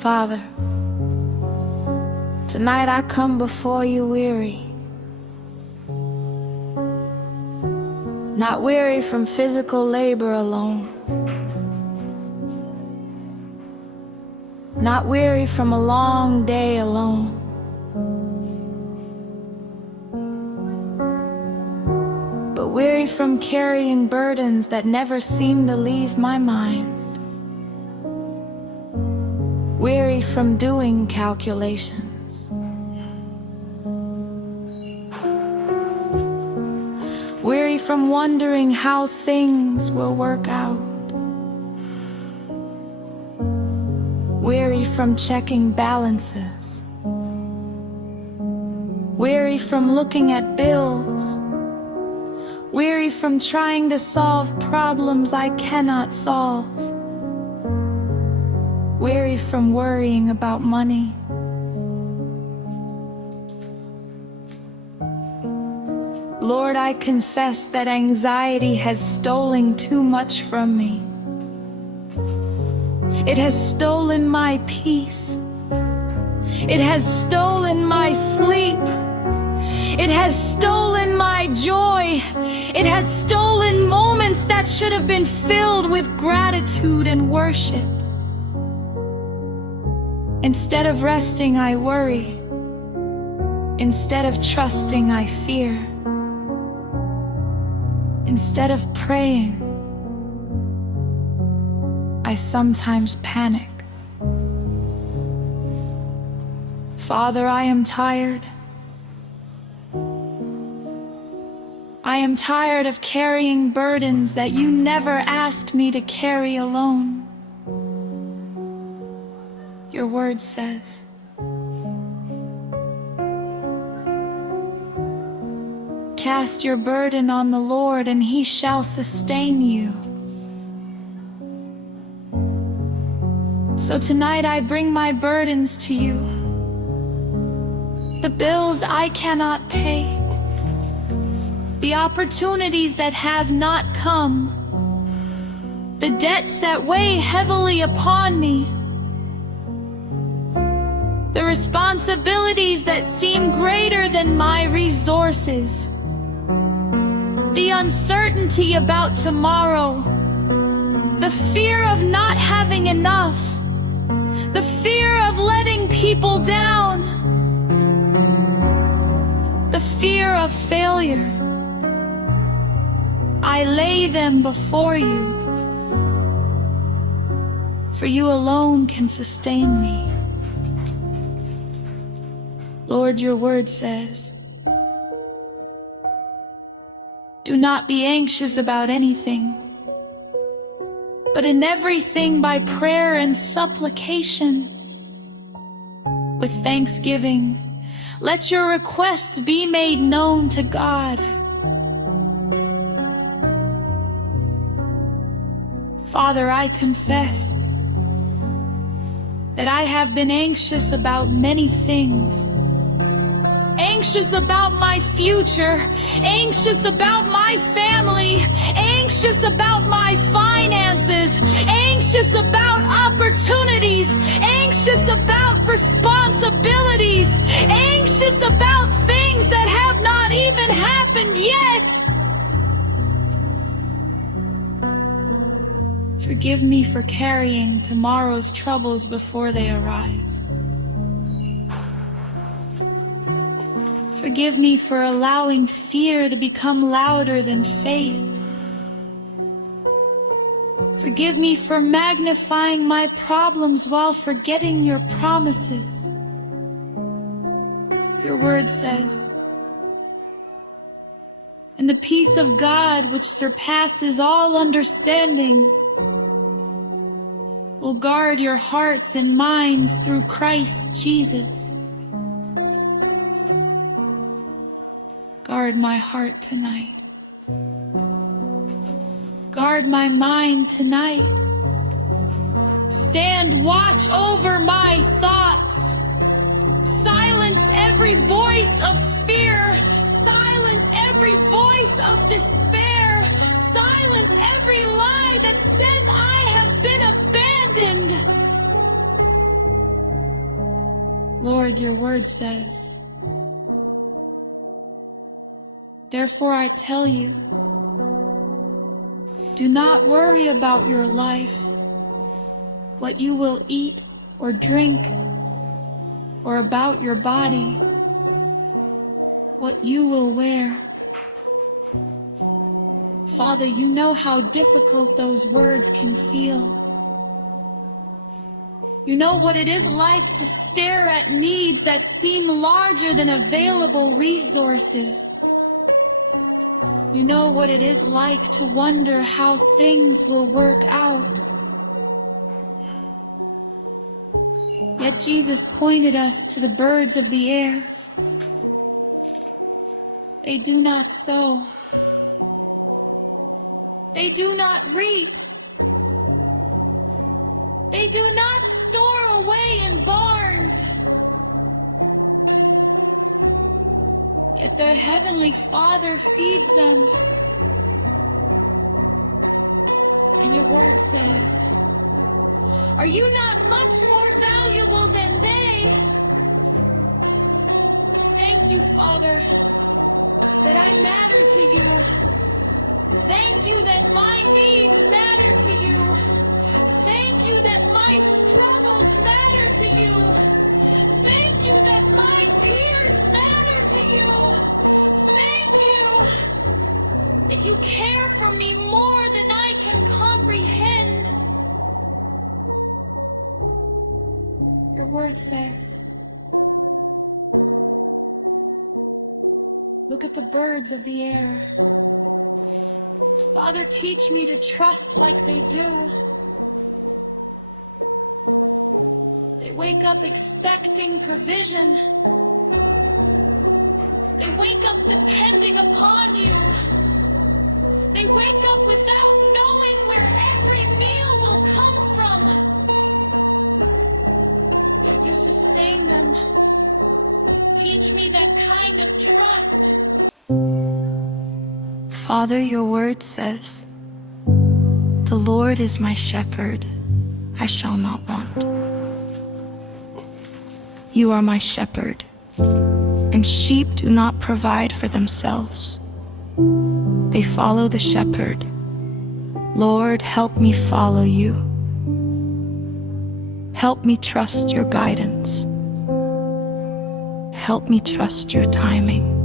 Father, tonight I come before you weary. Not weary from physical labor alone. Not weary from a long day alone. But weary from carrying burdens that never seem to leave my mind. Weary from doing calculations. Weary from wondering how things will work out. Weary from checking balances. Weary from looking at bills. Weary from trying to solve problems I cannot solve. Weary from worrying about money. Lord, I confess that anxiety has stolen too much from me. It has stolen my peace. It has stolen my sleep. It has stolen my joy. It has stolen moments that should have been filled with gratitude and worship. Instead of resting, I worry. Instead of trusting, I fear. Instead of praying, I sometimes panic. Father, I am tired. I am tired of carrying burdens that you never asked me to carry alone. Your word says, cast your burden on the Lord, and he shall sustain you. So tonight I bring my burdens to you. The bills I cannot pay. The opportunities that have not come. The debts that weigh heavily upon me. The responsibilities that seem greater than my resources. The uncertainty about tomorrow. The fear of not having enough. The fear of letting people down. The fear of failure. I lay them before you. For you alone can sustain me. Lord, your word says, do not be anxious about anything, but in everything by prayer and supplication, with thanksgiving, let your requests be made known to God. Father, I confess that I have been anxious about many things. Anxious about my future, anxious about my family, anxious about my finances, anxious about opportunities, anxious about responsibilities, anxious about things that have not even happened yet. Forgive me for carrying tomorrow's troubles before they arrive. Forgive me for allowing fear to become louder than faith. Forgive me for magnifying my problems while forgetting your promises. Your word says, and the peace of God, which surpasses all understanding, will guard your hearts and minds through Christ Jesus. Guard my heart tonight. Guard my mind tonight. Stand watch over my thoughts. Silence every voice of fear. Silence every voice of despair. Silence every lie that says I have been abandoned. Lord, your word says, therefore I tell you, do not worry about your life, what you will eat or drink, or about your body, what you will wear. Father, you know how difficult those words can feel. You know what it is like to stare at needs that seem larger than available resources. You know what it is like to wonder how things will work out. Yet Jesus pointed us to the birds of the air. They do not sow. They do not reap. They do not store away in barns. Yet their heavenly Father feeds them. And your word says, are you not much more valuable than they? Thank you, Father, that I matter to you. Thank you that my needs matter to you. Thank you that my struggles matter to you. Thank you that my tears matter to you. Thank you that you care for me more than I can comprehend. Your word says, look at the birds of the air. Father, teach me to trust like they do. They wake up expecting provision. They wake up depending upon you. They wake up without knowing where every meal will come from. Yet you sustain them. Teach me that kind of trust. Father, your word says, the Lord is my shepherd, I shall not want. You are my shepherd, and sheep do not provide for themselves. They follow the shepherd. Lord, help me follow you. Help me trust your guidance. Help me trust your timing.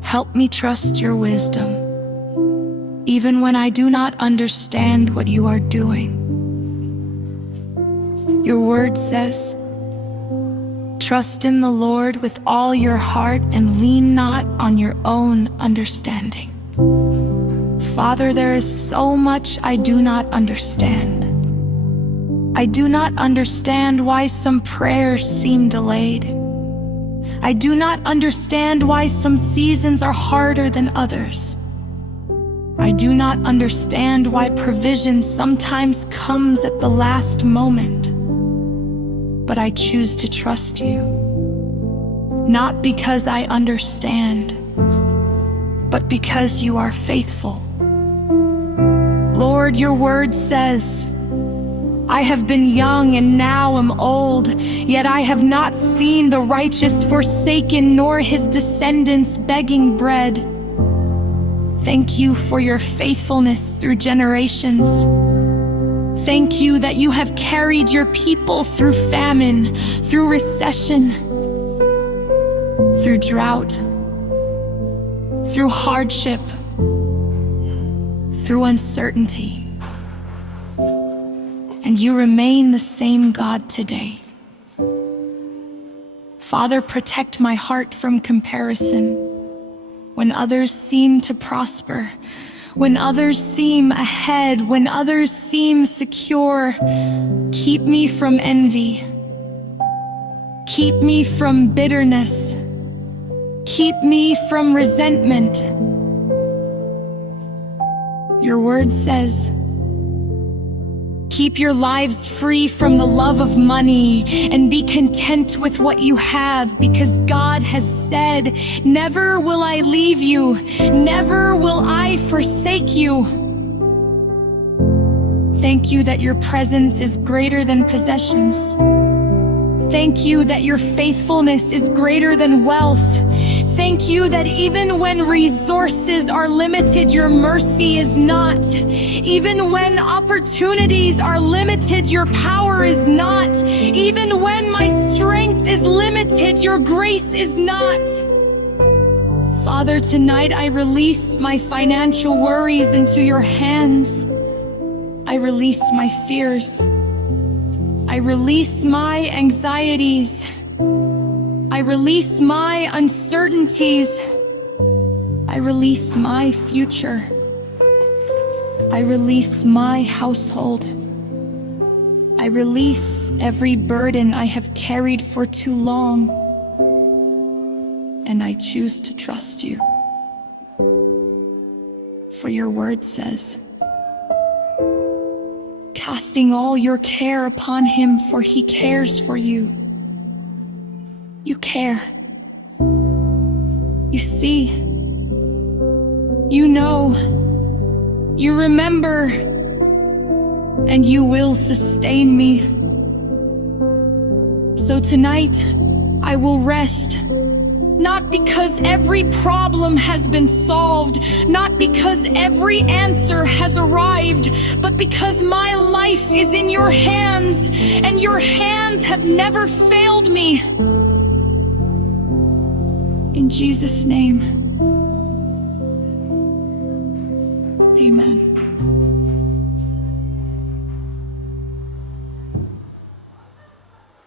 Help me trust your wisdom, even when I do not understand what you are doing. Your word says, trust in the Lord with all your heart and lean not on your own understanding. Father, there is so much I do not understand. I do not understand why some prayers seem delayed. I do not understand why some seasons are harder than others. I do not understand why provision sometimes comes at the last moment. But I choose to trust you, not because I understand, but because you are faithful. Lord, your word says, I have been young and now am old, yet I have not seen the righteous forsaken, nor his descendants begging bread. Thank you for your faithfulness through generations. Thank you that you have carried your people through famine, through recession, through drought, through hardship, through uncertainty. And you remain the same God today. Father, protect my heart from comparison. When others seem to prosper, when others seem ahead, when others seem secure, keep me from envy. Keep me from bitterness. Keep me from resentment. Your word says, keep your lives free from the love of money and be content with what you have, because God has said, never will I leave you, never will I forsake you. Thank you that your presence is greater than possessions. Thank you that your faithfulness is greater than wealth. Thank you that even when resources are limited, your mercy is not. Even when opportunities are limited, your power is not. Even when my strength is limited, your grace is not. Father, tonight I release my financial worries into your hands. I release my fears. I release my anxieties. I release my uncertainties. I release my future. I release my household. I release every burden I have carried for too long. And I choose to trust you. For your word says, casting all your care upon him, for he cares for you. You care. You see. You know. You remember. And you will sustain me. So tonight, I will rest. Not because every problem has been solved, not because every answer has arrived, but because my life is in your hands, and your hands have never failed me. In Jesus' name, amen.